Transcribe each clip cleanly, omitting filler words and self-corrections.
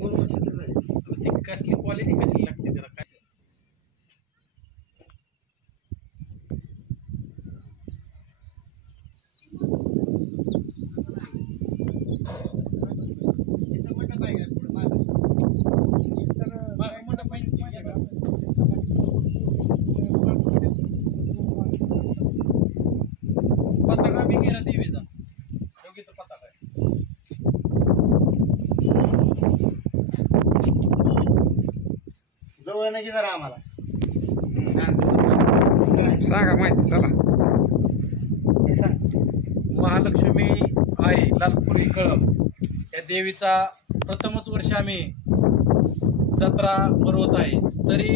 2 वर्ष तर झाली. ती कसली क्वालिटी कशी लागते त्याला काय? इथं मंडप आहे का पुढं मागं? मंडप आहे पताका बी गेला देवीचा योगीचा पताका आहे. जवळ नाही की जरा आम्हाला सांगा माहिती चला. हे सांग. महालक्ष्मी आई लालपुरी कळम या देवीचा प्रथमच वर्ष आम्ही जत्रा भरवत आहे. तरी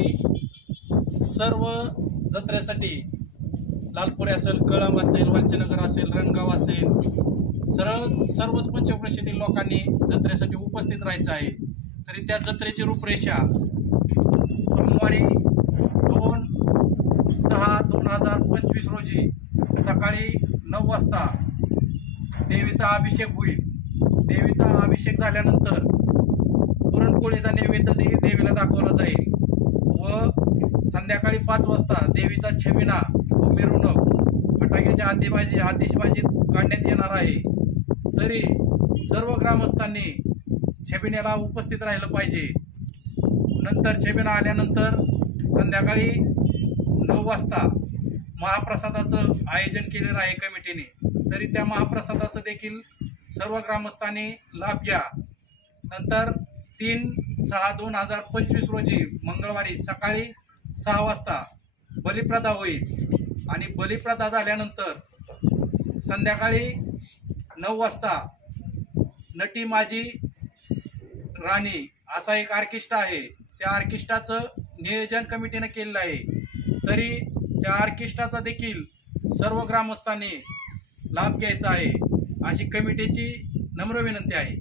सर्व जत्रेसाठी लालपुरी असेल, कळम असेल, वांचनगर असेल, रणगाव असेल, सर्वच पंचक्रोशीतील लोकांनी जत्रेसाठी उपस्थित राहायचं आहे. तरी त्या जत्रेची रूपरेषा सोमवारी 2/6/2025 रोजी सकाळी 9 वाजता देवीचा अभिषेक होईल. देवीचा अभिषेक झाल्यानंतर पुरणपोळीचा नैवेद्य देवीला दाखवला जाईल व संध्याकाळी 5 वाजता देवीचा छबिना व मिरवणूक फटाक्याच्या आतिषबाजी काढण्यात येणार आहे. तरी सर्व ग्रामस्थांनी छबिन्याला उपस्थित राहिलं पाहिजे. नंतर छबिना आल्यानंतर संध्याकाळी 9 वाजता महाप्रसादाचं आयोजन केलेलं आहे कमिटीने. तरी त्या महाप्रसादाचं देखील सर्व ग्रामस्थांनी लाभ घ्या. नंतर 3/6/2025 रोजी मंगळवारी सकाळी 6 वाजता बलिप्रदा होईल आणि बलिप्रदा झाल्यानंतर संध्याकाळी 9 वाजता नटी माझी राणी असा एक ऑर्केस्ट्रा आहे. त्या ऑर्केस्ट्राचं नियोजन कमिटीने केलेलं आहे. तरी त्या ऑर्केस्ट्राचा देखील सर्व ग्रामस्थांनी लाभ घ्यायचा आहे अशी कमिटीची नम्र विनंती आहे.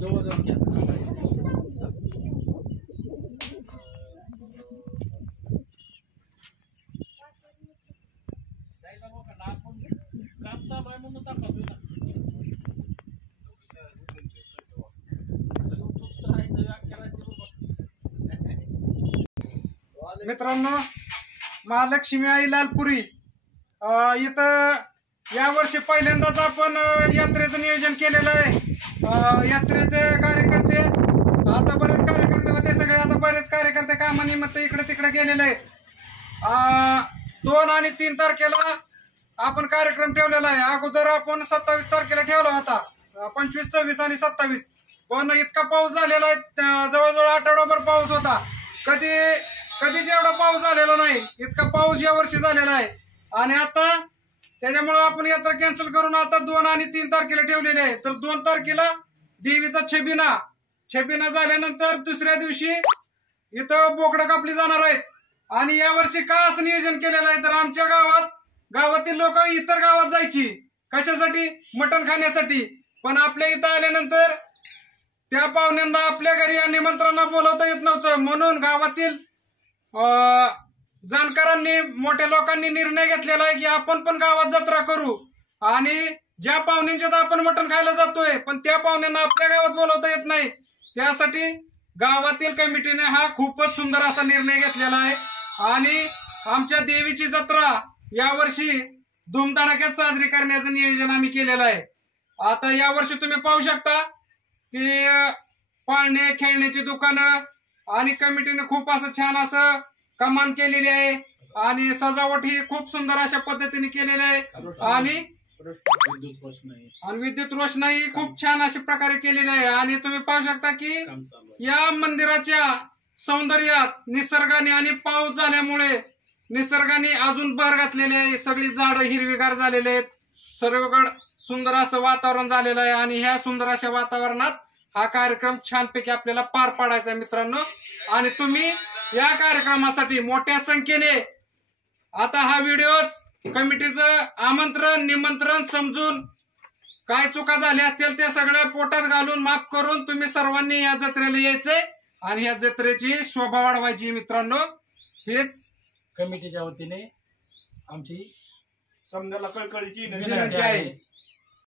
जवळ घ्या. काम चालू आहे म्हणून दाखवतोय ना. मित्रांनो, महालक्ष्मी आई लालपुरी इथं यावर्षी पहिल्यांदाच आपण यात्रेचं नियोजन केलेलं आहे. यात्रेचे कार्यकर्ते आता बरेच कार्यकर्ते होते सगळे, आता बरेच कार्यकर्ते कामानिमित्त इकडे तिकडे गेलेले आहेत. 2 आणि 3 तारखेला आपण कार्यक्रम ठेवलेला आहे. अगोदर आपण 27 तारखेला ठेवला होता, 25, 26 आणि 27. पण इतका पाऊस झालेला आहे, जवळजवळ आठवडाभर पाऊस होता. कधीच एवढा पाऊस झालेला नाही. इतका पाऊस यावर्षी झालेला आहे. आणि आता त्याच्यामुळे आपण यात्रा कॅन्सल करून आता 2 आणि 3 तारखेला ठेवलेले आहे. तर 2 तारखेला देवीचा छबिना झाल्यानंतर दुसऱ्या दिवशी इथं बोकडं कापली जाणार आहेत. आणि यावर्षी का असं नियोजन केलेलं आहे तर आमच्या गावातील लोक इतर गावात जायची कशासाठी, मटण खाण्यासाठी. पण आपल्या इथं आल्यानंतर त्या पाहुण्यांना आपल्या घरी निमंत्रणांना बोलवता येत नव्हतं. म्हणून गावातील जाणकारांनी, मोठ्या लोकांनी निर्णय घेतलेला आहे की आपण पण गावात जत्रा करू. आणि ज्या पाहुण्यांच्यात आपण मटण खायला जातोय पण त्या पाहुण्यांना आपल्या गावात बोलवता येत नाही, त्यासाठी गावातील कमिटीने हा खूपच सुंदर असा निर्णय घेतलेला आहे. आणि आमच्या देवीची जत्रा यावर्षी धूमधडाक्यात साजरी करण्याचं नियोजन आम्ही केलेलं आहे. आता यावर्षी तुम्ही पाहू शकता की पाळणे, खेळण्याची दुकानं आणि कमिटीने खूप असं छान असं कमान केलेली आहे. आणि सजावट ही खूप सुंदर अशा पद्धतीने केलेली आहे. आणि विद्युत रोषणाई खूप छान अशा प्रकारे केलेली आहे. आणि तुम्ही पाहू शकता की या मंदिराच्या सौंदर्यात निसर्गाने आणि पाऊस झाल्यामुळे निसर्गाने अजून भर घातलेली आहे. सगळी झाडं हिरवीगार झालेले आहेत. सर्वकडे सुंदर असं वातावरण झालेलं आहे. आणि ह्या सुंदर अशा वातावरणात हा कार्यक्रम छानपैकी आपल्याला पार पाडायचा आहे मित्रांनो. आणि तुम्ही या कार्यक्रमासाठी मोठ्या संख्येने आता हा व्हिडिओ कमिटीचं आमंत्रण निमंत्रण समजून काय चुका झाल्या असतील ते सगळं पोटात घालून माफ करून तुम्ही सर्वांनी या जत्रेला यायचंय आणि या जत्रेची शोभा वाढवायची मित्रांनो. हेच कमिटीच्या वतीने आमची समजायला कळकळीची विनंती आहे.